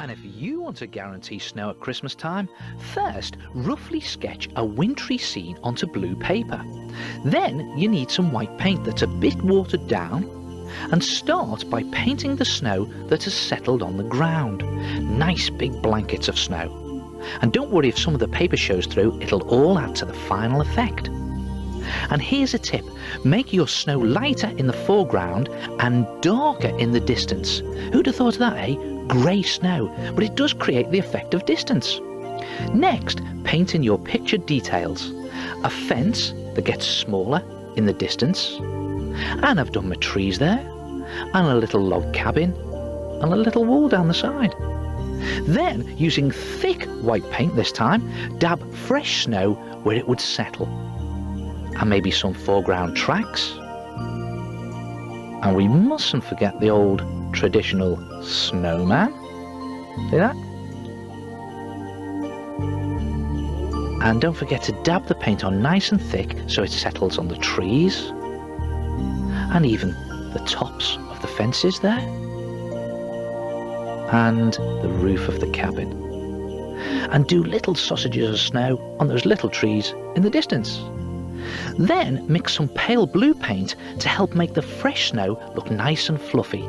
And if you want to guarantee snow at Christmas time, first roughly sketch a wintry scene onto blue paper. Then you need some white paint that's a bit watered down, and start by painting the snow that has settled on the ground. Nice big blankets of snow. And don't worry if some of the paper shows through, it'll all add to the final effect. And here's a tip, make your snow lighter in the foreground and darker in the distance. Who'd have thought of that, eh? Grey snow, but it does create the effect of distance. Next, paint in your pictured details. A fence that gets smaller in the distance, and I've done my trees there, and a little log cabin, and a little wall down the side. Then, using thick white paint this time, dab fresh snow where it would settle. And maybe some foreground tracks. And we mustn't forget the old traditional snowman. See that? And don't forget to dab the paint on nice and thick so it settles on the trees and even the tops of the fences there and the roof of the cabin. And do little sausages of snow on those little trees in the distance. Then mix some pale blue paint to help make the fresh snow look nice and fluffy.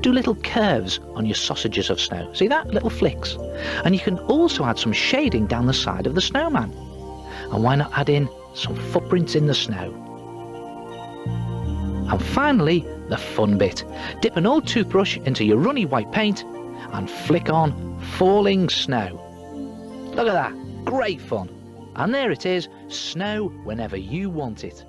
Do little curves on your sausages of snow. See that? Little flicks. And you can also add some shading down the side of the snowman. And why not add in some footprints in the snow? And finally, the fun bit. Dip an old toothbrush into your runny white paint and flick on falling snow. Look at that. Great fun. And there it is, snow whenever you want it.